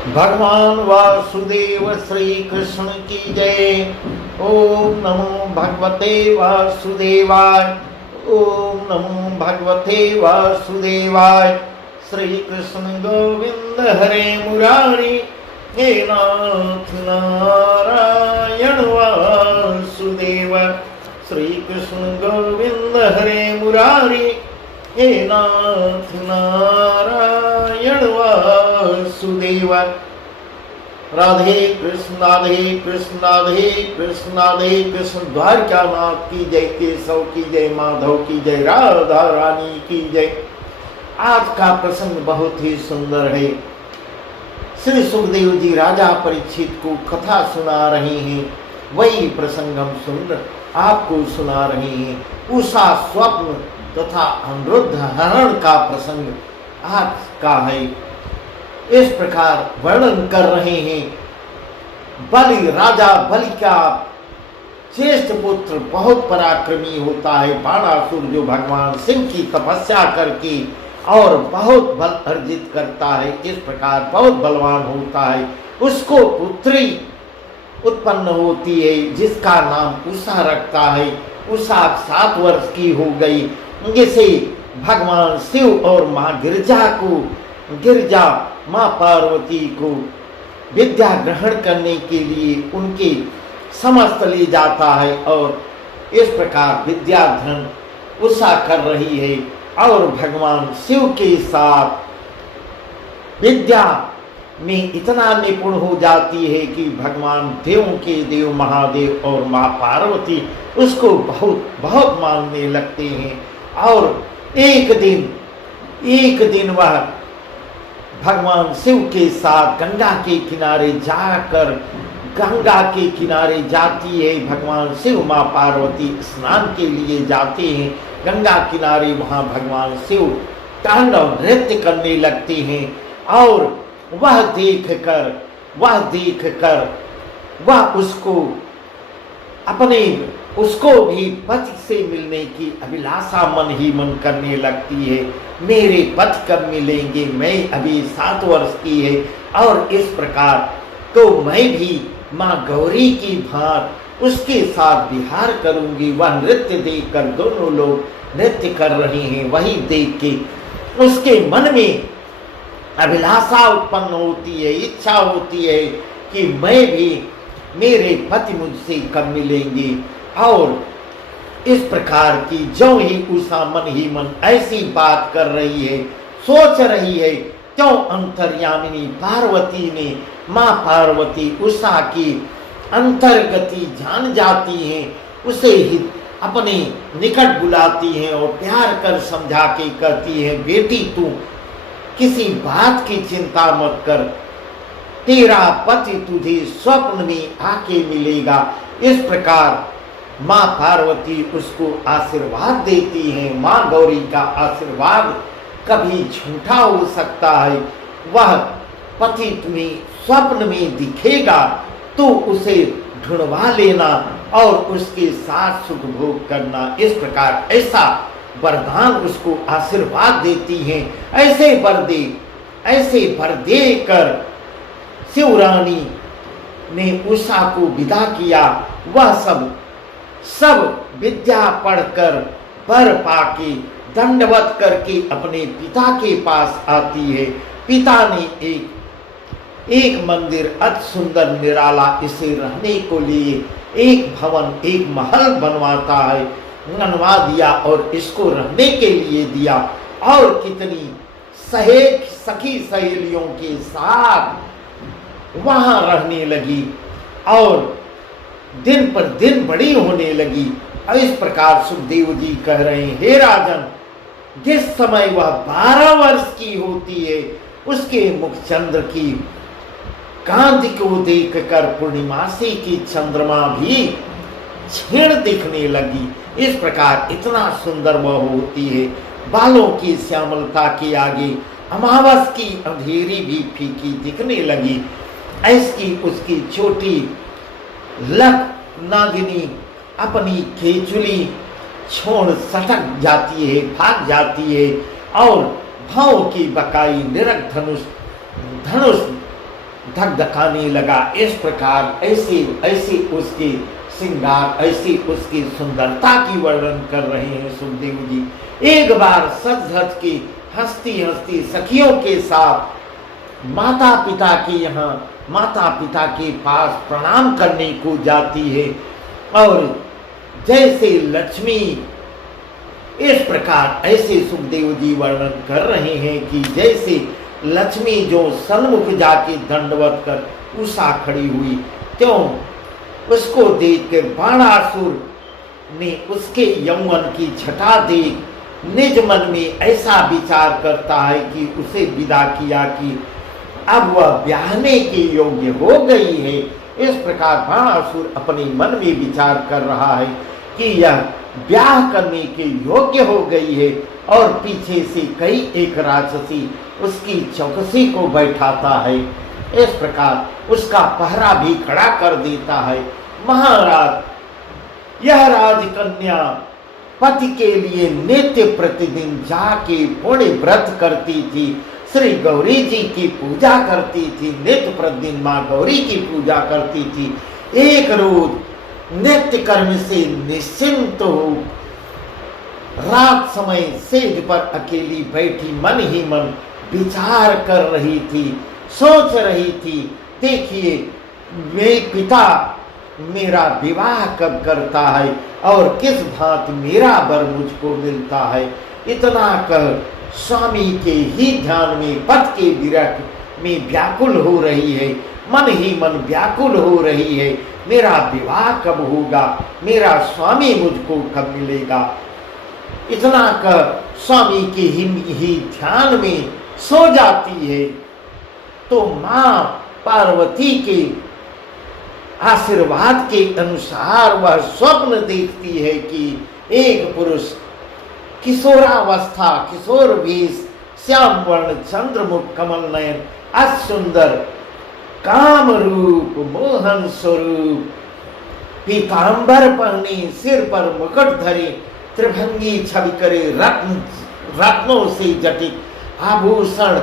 भगवान वासुदेव श्री कृष्ण की जय। ओम नमो भगवते वासुदेवाय। ओम नमो भगवते वासुदेवाय। श्री कृष्ण गोविंद हरे मुरारी, हे नाथ नारायण वासुदेव। श्री कृष्ण गोविंद हरे मुरारी, हे नाथ नारायण वासुदेव। राधे कृष्ण राधे कृष्ण राधे कृष्ण राधे कृष्ण। द्वारका नाथ की जय, केशव की जय, माधव की जय, राधा रानी की जय। आज का प्रसंग बहुत ही सुंदर है। श्री सुखदेव जी राजा परीक्षित को कथा सुना रहे हैं। वही प्रसंग हम सुन आपको सुना रहे हैं। उषा स्वप्न तथा अनिरुद्ध हरण का प्रसंग आज का है। इस प्रकार वर्णन कर रहे हैं। बलि, राजा बलि का ज्येष्ठ पुत्र बहुत पराक्रमी होता है। बाणासुर जो भगवान शिव की तपस्या करके और बहुत बल अर्जित करता है, इस प्रकार बहुत बलवान होता है। उसको पुत्री उत्पन्न होती है जिसका नाम उषा रखता है। उषा 7 वर्ष की हो गई, जिसे भगवान शिव और माँ गिरजा माँ पार्वती को विद्या ग्रहण करने के लिए उनके समस्त ले जाता है। और इस प्रकार विद्याधन उषा कर रही है और भगवान शिव के साथ विद्या में इतना निपुण हो जाती है कि भगवान देवों के देव महादेव और माँ पार्वती उसको बहुत बहुत मानने लगते हैं। और एक दिन वह भगवान शिव के साथ गंगा के किनारे जाती है। भगवान शिव माँ पार्वती स्नान के लिए जाते हैं गंगा किनारे। वहाँ भगवान शिव तांडव नृत्य करने लगते हैं और वह देखकर उसको भी पति से मिलने की अभिलाषा मन ही मन करने लगती है। मेरे पति कब मिलेंगे, मैं अभी 7 वर्ष की है और इस प्रकार तो मैं भी माँ गौरी की भांति उसके साथ विहार करूंगी। वह नृत्य देखकर दोनों लोग नृत्य कर रहे हैं, वही देख के उसके मन में अभिलाषा उत्पन्न होती है, इच्छा होती है कि मैं भी, मेरे पति मुझसे कब मिलेंगे। और इस प्रकार की जो ही उषा मन ही मन ऐसी बात कर रही है, सोच रही है, क्यों अंतर्यामिनी पार्वती ने, माँ पार्वती उषा की अंतर्गति जान जाती हैं, उसे ही अपने निकट बुलाती हैं और प्यार कर समझा के कहती है, बेटी तू किसी बात की चिंता मत कर, तेरा पति तुझे स्वप्न में आके मिलेगा। इस प्रकार माँ पार्वती उसको आशीर्वाद देती हैं। माँ गौरी का आशीर्वाद कभी झूठा हो सकता है। वह पति तुम्हें स्वप्न में दिखेगा तो उसे ढूंढवा लेना और उसके साथ सुख भोग करना। इस प्रकार ऐसा वरदान उसको आशीर्वाद देती हैं। ऐसे वर दे कर शिवरानी ने उषा को विदा किया। वह सब विद्या पढ़कर वर पाके दंडवत करके अपने पिता के पास आती है। पिता ने एक मंदिर अति सुंदर निराला इसे रहने को लिए एक भवन, एक महल बनवा दिया और इसको रहने के लिए दिया। और कितनी सखी सहेलियों के साथ वहां रहने लगी और दिन पर दिन बड़ी होने लगी। और इस प्रकार सुखदेव जी कह रहे हैं, हे राजन, जिस समय वह 12 वर्ष की होती है उसके मुख चंद्र की कांति को देखकर पूर्णिमासी की चंद्रमा भी क्षीण दिखने लगी। इस प्रकार इतना सुंदर वह होती है। बालों की श्यामलता के आगे अमावस की अंधेरी भी फीकी दिखने लगी। ऐसी उसकी छोटी लक नागिनी अपनी खेचुली छोड़ सटक जाती है, भाग जाती है और भाव की बकाई निरक धनुष धकधकाने लगा। इस प्रकार ऐसे ऐसे उसके श्रृंगार, ऐसी उसकी सुंदरता की वर्णन कर रहे हैं सुखदेव जी। एक बार सज धज के हंसती हंसती सखियों के साथ माता पिता के यहाँ, माता पिता के पास प्रणाम करने को जाती है। और जैसे लक्ष्मी, इस प्रकार ऐसे सुखदेव जी वर्णन कर रहे हैं कि जैसे लक्ष्मी जो सन्मुख जाके दंडवत कर उषा खड़ी हुई, त्यों उसको देख कर बाणासुर ने उसके यौवन की छटा देख निज मन में ऐसा विचार करता है कि उसे विदा किया कि अब वह ब्याहने के योग्य हो गई है। इस प्रकार बाणासुर अपने मन में विचार कर रहा है कि यह ब्याह करने के योग्य हो गई है, और पीछे से कई एक राक्षसी उसकी चौकसी को बैठाता है। इस प्रकार उसका पहरा भी खड़ा कर देता है। महाराज, यह राजकन्या पति के लिए नित्य प्रतिदिन जाके पुण्य व्रत करती थी, श्री गौरी जी की पूजा करती थी, नित्य प्रतिदिन माँ गौरी की पूजा करती थी। एक रोज नित्य कर्म से निश्चिंत हो रात समय सेज पर अकेली बैठी मन ही मन विचार कर रही थी, सोच रही थी, देखिए मेरे पिता मेरा विवाह कब करता है और किस भांति मेरा वर मुझको मिलता है। इतना कर स्वामी के ही ध्यान में पद के विरह में व्याकुल हो रही है, मन ही मन व्याकुल हो रही है। मेरा विवाह कब होगा, मेरा स्वामी मुझको कब मिलेगा। इतना कर स्वामी के ही ध्यान में सो जाती है। तो मां पार्वती के आशीर्वाद के अनुसार वह स्वप्न देखती है कि एक पुरुष किशोरावस्था, किशोर वेश, श्याम वर्ण, चंद्रमुख, कमल नयन, असुंदर, काम रूप, मोहन स्वरूप, पीतांबर पहने, सिर पर मुकुट धरे, त्रिभंगी छवि करे, रत्नों से जटित आभूषण,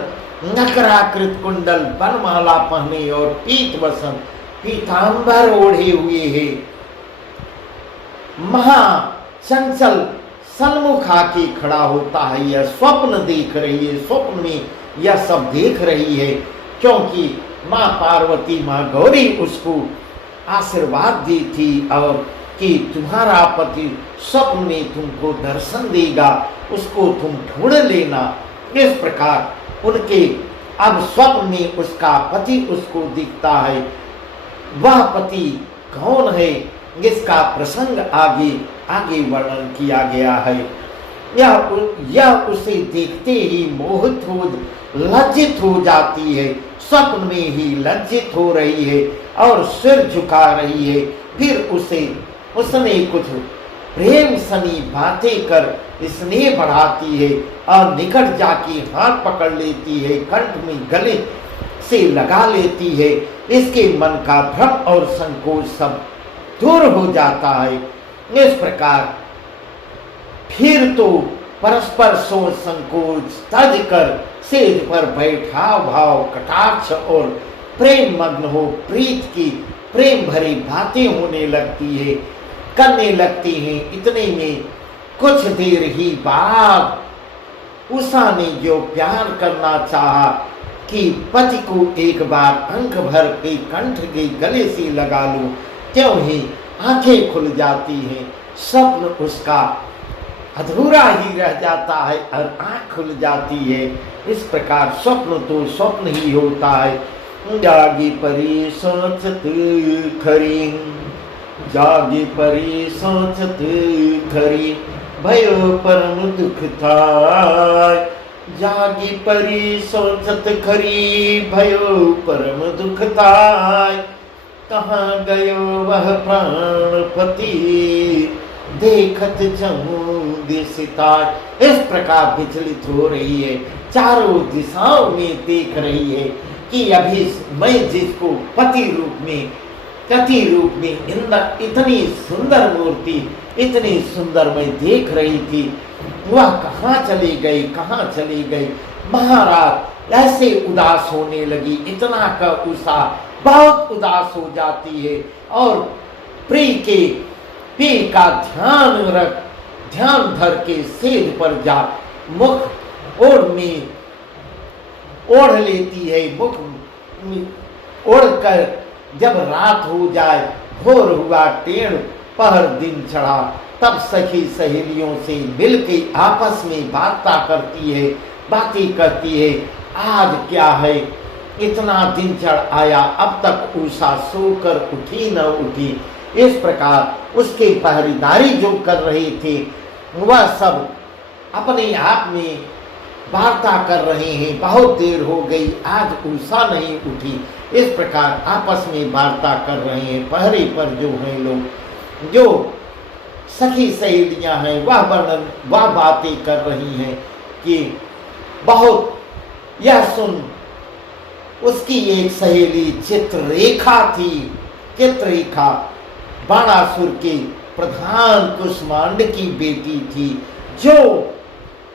नकराकृत कुंडल, बनमाला पहने और पीत वसन पीतांबर ओढ़े हुए है। महा चंचल सन्मुख आके खड़ा होता है। यह स्वप्न देख रही है, स्वप्न में यह सब देख रही है, क्योंकि माँ पार्वती, माँ गौरी उसको आशीर्वाद दी थी और कि तुम्हारा पति स्वप्न में तुमको दर्शन देगा, उसको तुम ढूंढ लेना। इस प्रकार उनके अब स्वप्न में उसका पति उसको दिखता है। वह पति कौन है, इसका प्रसंग आगे आगे वर्णन किया गया है। यह उसे देखते ही मोहित हो, लज्जित हो जाती है, स्वप्न में ही लज्जित हो रही है और सिर झुका रही है। फिर उसने कुछ प्रेम सनी बातें कर स्नेह बढ़ाती है और निकट जाके हाथ पकड़ लेती है, कंठ में गले से लगा लेती है। इसके मन का भ्रम और संकोच सब दूर हो जाता है। इस प्रकार फिर तो परस्पर सोच संकोच तज कर सेज पर बैठा भाव कटाक्ष और प्रेम मग्न हो प्रीत की प्रेम भरी बातें होने लगती है, करने लगती हैं। इतने में कुछ देर ही बाद उषा ने जो प्यार करना चाहा कि पति को एक बार अंक भर के कंठ के गले से लगा लूं, त्यों ही आंखें खुल जाती हैं। स्वप्न उसका अधूरा ही रह जाता है और आंख खुल जाती है। इस प्रकार स्वप्न तो स्वप्न ही होता है। जागी परी सोचत खरी, जागी परी सोचत खरी, भयो परम दुख थाय। जागी परी सोचत खरी, भयो परम दुख थाय। कहाँ गयो वह प्राणपति, देखत जाऊं दिसिताय। इस प्रकार विचलित हो रही है, चारों दिशाओं में देख रही है कि अभी मैं जिसको पति रूप में इतनी सुंदर मूर्ति, इतनी सुंदर मैं देख रही थी, वह कहाँ चली गई, कहाँ चली गई। महाराज, ऐसे उदास होने लगी, इतना का उषा बहुत उदास हो जाती है और प्रिय के पी का ध्यान धर के सेज पर जा मुख ओढ़ लेती है। मुख ओढ़कर जब रात हो जाए, भोर हुआ, टेढ़ पहर दिन चढ़ा, तब सखी सहेलियों से मिलके आपस में बातें करती है। आज क्या है, इतना दिन चढ़ आया, अब तक उषा सोकर उठी न उठी। इस प्रकार उसके पहरेदारी जो कर रहे थे वह सब अपने आप में वार्ता कर रहे हैं। बहुत देर हो गई, आज उषा नहीं उठी। इस प्रकार आपस में वार्ता कर रहे हैं। पहरे पर जो हैं लोग, जो सखी सहेलियां हैं, वह बातें कर रही हैं कि बहुत, यह सुन उसकी एक सहेली चित्ररेखा थी। चित्ररेखा बाणासुर के प्रधान कुष्मांड की बेटी थी, जो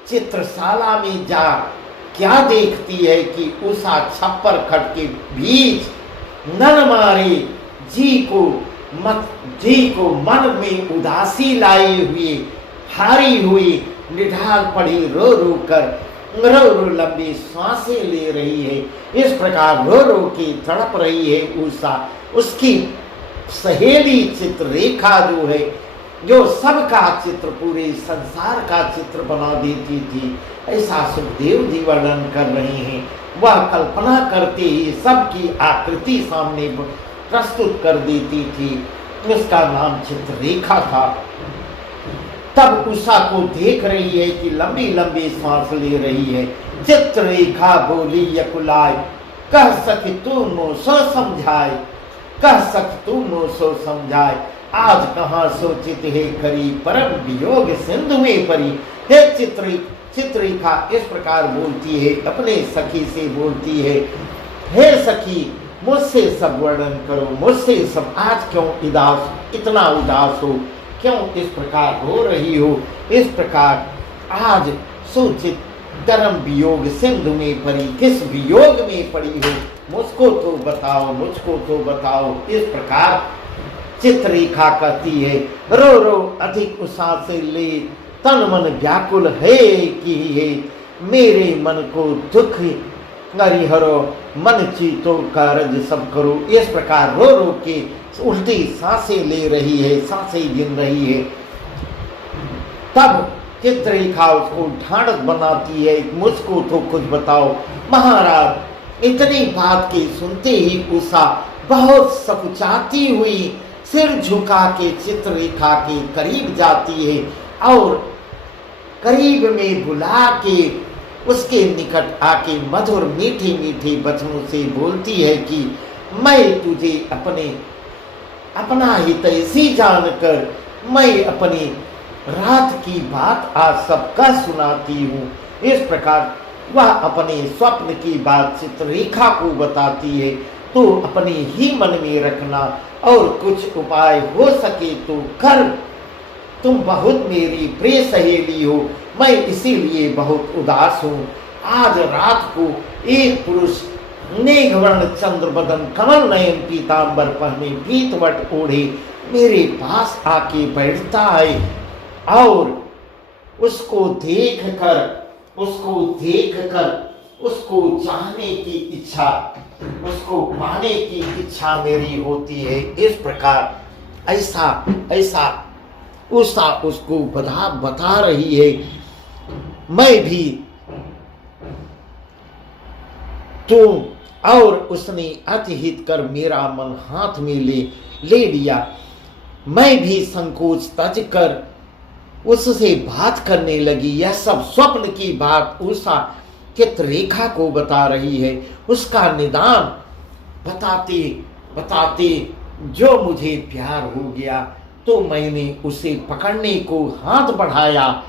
चित्रशाला में जा क्या देखती है कि उषा छप्पर खट के बीच नन मारे जी को मन में उदासी लाए हुए, हारी हुई, निढाल पड़ी, रो रो लंबी सांसें ले रही है। इस प्रकार रो रो के तड़प रही है उषा। उसकी सहेली चित्ररेखा जो है, जो सबका चित्र, पूरे संसार का चित्र बना देती थी, ऐसा सुखदेव जी वर्णन कर रहे हैं। वह कल्पना करते ही सबकी आकृति सामने प्रस्तुत कर देती थी। उसका नाम चित्ररेखा था। तब उषा को देख रही है कि लंबी लंबी सांस ले रही है। चित्ररेखा बोली यकुलाय, कह सके तू मोसो समझाए, कह सक तू मोसो समझाए। आज कहाँ सोचित है करी, परम वियोग सिंधु में परी। हे चित्ररेखा इस प्रकार बोलती है, अपने सखी से बोलती है, हे सखी मुझसे सब वर्णन करो, मुझसे सब, आज क्यों इतना उदास हो, क्यों इस प्रकार रो रही हो। इस प्रकार आज सूचित धर्म वियोग सिंधु में पड़ी, किस वियोग में पड़ी हो, मुझको तो बताओ। इस प्रकार चित्ररेखा कहती है। रो रो अधिक उषा से ले, तन मन व्याकुल है कि है, मेरे मन को दुख हरो, मन चीतो कारज सब करो। इस प्रकार रो रो के उल्टी सांसें ले रही है, सांसें गिन रही है। तब चित्ररेखा उसको ढांढस बनाती है, मुझको तो कुछ बताओ महाराज। इतनी बात के सुनते ही उषा बहुत सकुचाती हुई सिर झुका के चित्ररेखा के करीब जाती है और करीब में बुला के उसके निकट आके मधुर मीठे मीठे वचनों से बोलती है कि मैं तुझे अपना हितैषी जानकर मैं अपनी रात की बात आज सबका सुनाती हूँ। इस प्रकार वह अपने स्वप्न की बात चित्ररेखा को बताती है। तो अपने ही मन में रखना और कुछ उपाय हो सके तो कर। तुम बहुत मेरी प्रिय सहेली हो, मैं इसीलिए बहुत उदास हूँ। आज रात को एक पुरुष मेघवर्ण चंद्रबदन कमल नयन पीतांबर पहने पीतवट ओढ़े मेरे पास आके बैठता है और उसको देखकर उसको चाहने की इच्छा, उसको पाने की इच्छा मेरी होती है। इस प्रकार ऐसा उषा उसको बता रही है। मैं भी तो, और उसने अतिहित कर मेरा मन हाथ में ले लिया। मैं भी संकोच तज कर उससे बात करने लगी। यह सब स्वप्न की बात उषा चित्ररेखा को बता रही है। उसका निदान बताते जो मुझे प्यार हो गया तो मैंने उसे पकड़ने को हाथ बढ़ाया।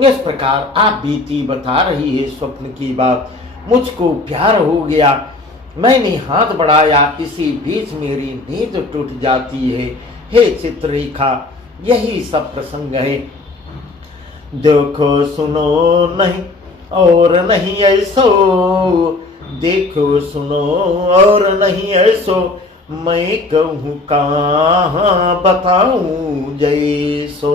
इस प्रकार आप बीती बता रही है स्वप्न की बात। मुझको प्यार हो गया, मैंने हाथ बढ़ाया, इसी बीच मेरी नींद टूट जाती है। हे चित्ररेखा, यही सब प्रसंग है। देखो सुनो नहीं और नहीं ऐसो, देखो सुनो और नहीं ऐसो, मैं कहूँ कहाँ बताऊँ जैसो।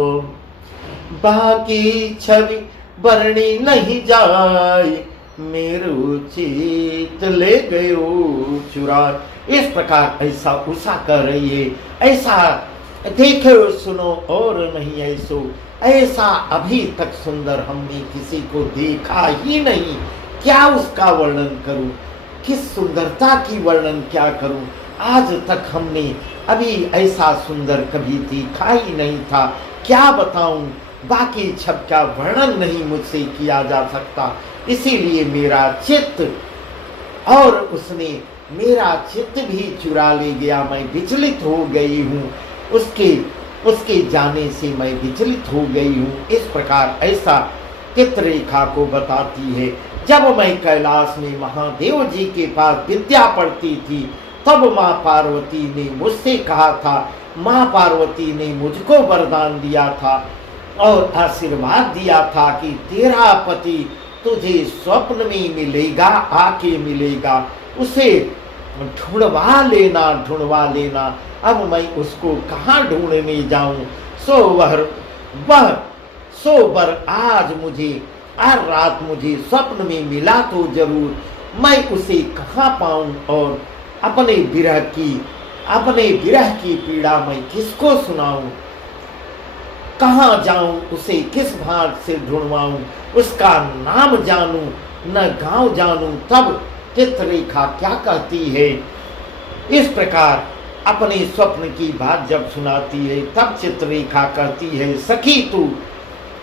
बाकी छवि बरणी नहीं जाए, मेरो चित ले गयो चुरा। इस प्रकार ऐसा उषा कर रही है, ऐसा देखो सुनो और नहीं ऐसो, ऐसा अभी तक सुंदर हमने किसी को देखा ही नहीं। क्या उसका वर्णन करूं, किस सुंदरता की वर्णन क्या करूं। आज तक हमने अभी ऐसा सुंदर कभी देखा ही नहीं था। क्या बताऊं, बाकी छब का वर्णन नहीं मुझसे किया जा सकता। इसीलिए मेरा चित्त, और उसने मेरा चित्त भी चुरा ले गया। मैं विचलित हो गई हूँ, उसके जाने से मैं विचलित हो गई हूँ। इस प्रकार ऐसा चित्ररेखा को बताती है। जब मैं कैलाश में महादेव जी के पास विद्या पढ़ती थी, तब माँ पार्वती ने मुझसे कहा था, माँ पार्वती ने मुझको वरदान दिया था और आशीर्वाद दिया था कि तेरा पति तुझे स्वप्न में मिलेगा, आके मिलेगा, उसे ढूंढवा लेना। अब मैं उसको कहाँ ढूंढने जाऊं। सो वर आज रात मुझे स्वप्न में मिला तो जरूर, मैं उसे कहाँ पाऊं और अपने विरह की पीड़ा मैं किसको सुनाऊं। कहाँ जाऊं, उसे किस भाग से ढूंढवाऊं, उसका नाम जानूं न गांव जानूं। तब चित्ररेखा क्या कहती है, इस प्रकार अपने स्वप्न की बात जब सुनाती है, तब चित्ररेखा कहती है, सखी तू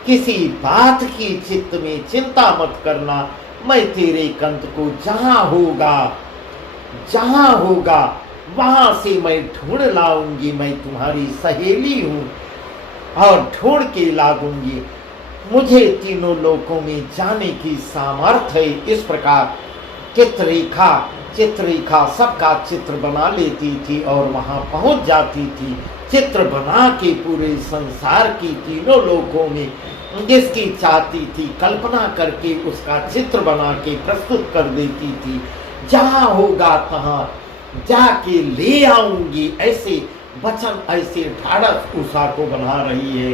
किसी बात की चित्त में चिंता मत करना। मैं तेरे कंठ को जहां होगा वहां से मैं ढूंढ लाऊंगी। मैं तुम्हारी सहेली हूं और ढूंढ के ला दूंगी। मुझे तीनों लोकों में जाने की सामर्थ्य है। इस प्रकार चित्ररेखा सबका चित्र बना लेती थी और वहां पहुंच जाती थी। चित्र बना के पूरे संसार की तीनों लोकों में जिसकी चाहती थी कल्पना करके उसका चित्र बना के प्रस्तुत कर देती थी। जहां होगा तहां जाके ले आऊंगी, ऐसे वचन, ऐसे ढाढ़स उषा को बना रही है।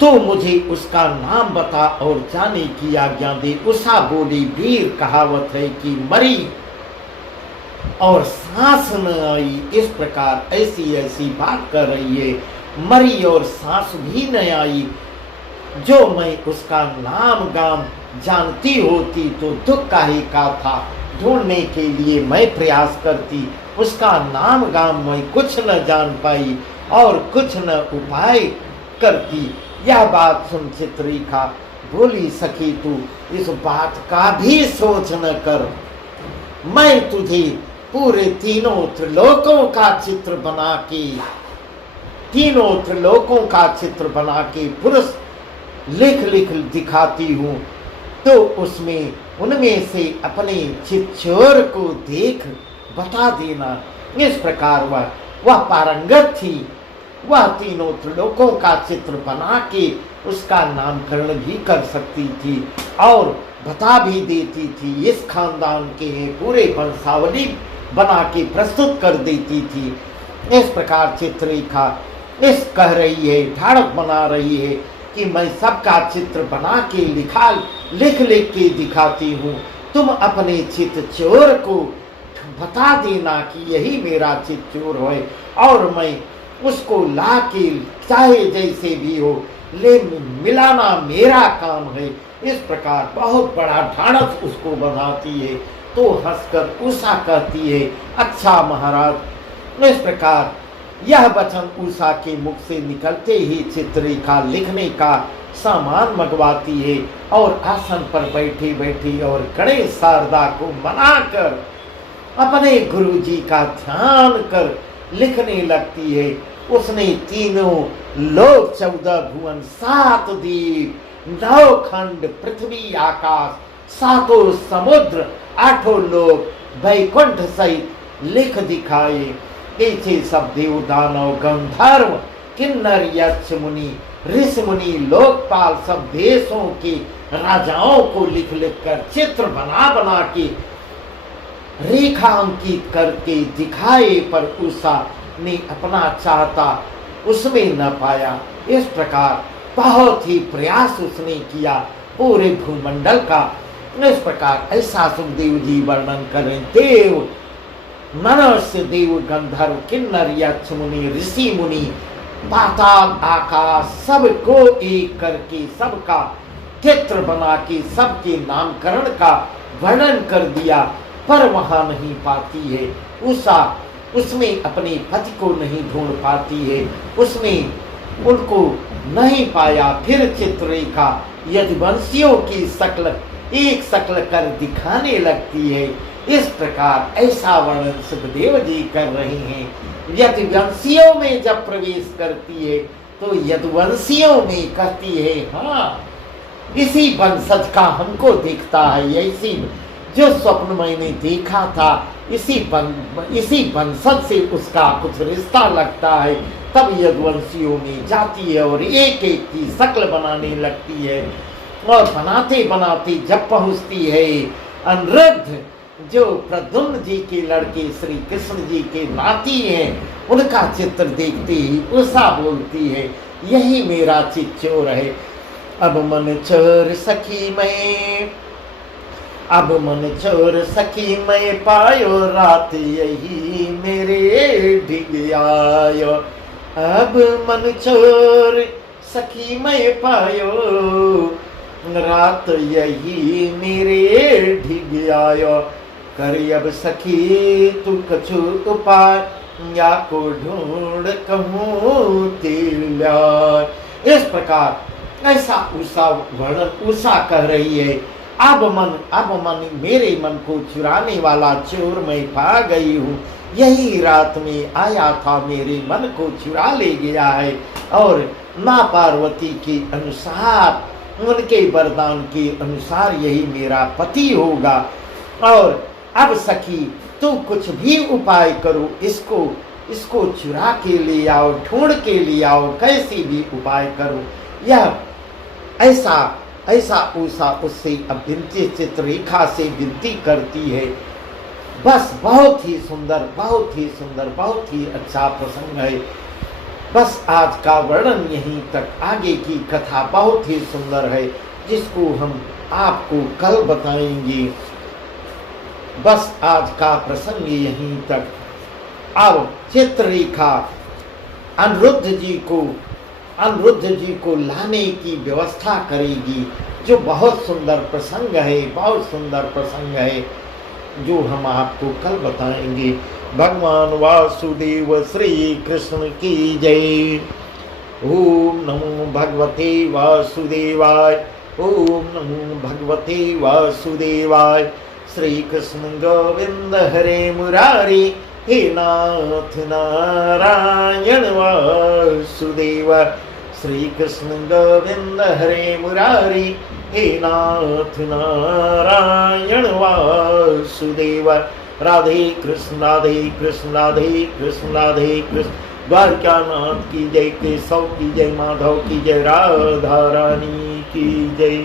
तो मुझे उसका नाम बता और जाने की आज्ञा दे। उषा बोली, वीर कहावत है कि मरी और सांस न आई। इस प्रकार ऐसी बात कर रही है, मरी और सांस भी न आई। जो मैं उसका नाम गाम जानती होती तो दुख काहे का था। ढूंढने के लिए मैं प्रयास करती, उसका नाम गाम मैं कुछ न जान पाई और कुछ न उपाय करती। यह बात सुन चित्ररेखा बोली, सखी तू इस बात का भी सोच न कर। मैं तुझे पूरे तीनों त्रिलोकों का चित्र बना के पुरुष लिख लिखाती हूँ। तो उनमें से अपने चित्चोर को देख बता देना। इस प्रकार वह पारंगत थी। वह तीनों त्रिलोकों का चित्र बना के उसका नामकरण भी कर सकती थी और बता भी देती थी। इस खानदान के हैं, पूरे वंशावली बना के प्रस्तुत कर देती थी। इस प्रकार चित्ररेखा कह रही है, ढाढ़क बना रही है कि मैं सबका चित्र बना के लिख के दिखाती हूँ। तुम अपने चित चोर को बता देना कि यही मेरा चित चोर है और मैं उसको ला के चाहे जैसे भी हो ले मिलाना मेरा काम है। इस प्रकार बहुत बड़ा ढाढ़स उसको बनाती है। तो हंसकर उषा कहती है, अच्छा महाराज। इस प्रकार यह वचन उषा के मुख से निकलते ही चित्ररेखा लिखने का सामान मंगवाती है और आसन पर बैठी और गणेश शारदा को मनाकर अपने गुरुजी का ध्यान कर लिखने लगती है। उसने तीनों लोक 14 भुवन 7 द्वीप 9 खंड पृथ्वी आकाश 7 समुद्र 8 लोक वैकुंठ सहित लिख दिखाए। पीछे सब देव दानव गंधर्व किन्नर यक्ष मुनि ऋषि मुनि लोकपाल सब देशों के राजाओं को लिख लिख कर, चित्र बना बना के, रेखा अंकित करके दिखाए, पर उषा ने अपना चाहता उसमें न पाया। इस प्रकार बहुत ही प्रयास उसने किया पूरे भूमंडल का। इस प्रकार ऐसा सुखदेव जी वर्णन करें। देव, मनुष्य, देव, गंधर्व, किन्नर, यक्ष, मुनि, ऋषि मुनि, पाताल, आकाश, सबको एक करके, सबका चित्र बना के, सबके नामकरण का वर्णन कर दिया, पर वहां नहीं पाती है उषा। उसमें अपने पति को नहीं ढूंढ पाती है, उसमें उनको नहीं पाया। फिर चित्ररेखा यदुवंशियों की शक्ल एक शक्ल कर दिखाने लगती है। इस प्रकार ऐसा वर्णन सुखदेव जी कर रहे हैं। यदुवंशियों में जब प्रवेश करती है तो यदुवंशियों में कहती है, हाँ, इसी वंशज का हमको दिखता है, ऐसी जो स्वप्न मैंने देखा था, इसी वंशज से उसका कुछ रिश्ता लगता है। तब यदुवंशियों में जाती है और एक एक की शक्ल बनाने लगती है, और बनाते बनाते जब पहुंचती है अनिरुद्ध, जो प्रद्युम्न जी के लड़के श्री कृष्ण जी के नाती हैं, उनका चित्र देखते ही उषा बोलती है, यही मेरा चित चोर है। अब मन चोर सखी मैं, अब मन चोर सखी मैं पायो, रात यही मेरे ढिग आयो। अब मन चोर सखी मैं पायो, रात यही मेरे ढिग आयो। कर अब सखी तू कछु उपाय, या को ढूंढ कहूँ तेल। इस प्रकार ऐसा उषा वर्णन उषा कह रही है। अब मन मेरे मन को चुराने वाला चोर मैं पा गई हूँ, यही रात में आया था, मेरे मन को चुरा ले गया है, और माँ पार्वती के अनुसार, उनके वरदान के अनुसार यही मेरा पति होगा। और अब सखी तू कुछ भी उपाय करो, इसको चुरा के ले आओ, ढूंढ के ले आओ, कैसी भी उपाय करो। यह ऐसा उषा उससे अब विनती चित्ररेखा से विनती करती है। बस बहुत ही सुंदर, बहुत ही सुंदर, बहुत ही अच्छा प्रसंग है। बस आज का वर्णन यहीं तक, आगे की कथा बहुत ही सुंदर है, जिसको हम आपको कल बताएंगे। बस आज का प्रसंग यहीं तक। अब चित्ररेखा अनिरुद्ध जी को लाने की व्यवस्था करेगी, जो बहुत सुंदर प्रसंग है, बहुत सुंदर प्रसंग है, जो हम आपको कल बताएंगे। भगवान वासुदेव श्री कृष्ण की जय। ओम नमो भगवते वासुदेवाय, ओम नमो भगवते वासुदेवाय। श्री कृष्ण गोविंद हरे मुरारी, हे नाथ नारायण वासुदेव। श्री कृष्ण गोविंद हरे मुरारी, हे नाथ नारायण वासुदेव। राधे कृष्ण, राधे कृष्ण, राधे कृष्ण, राधे कृष्ण। द्वारकानाथ की जय, केशव की जय, माधव की जय, राधा रानी की जय।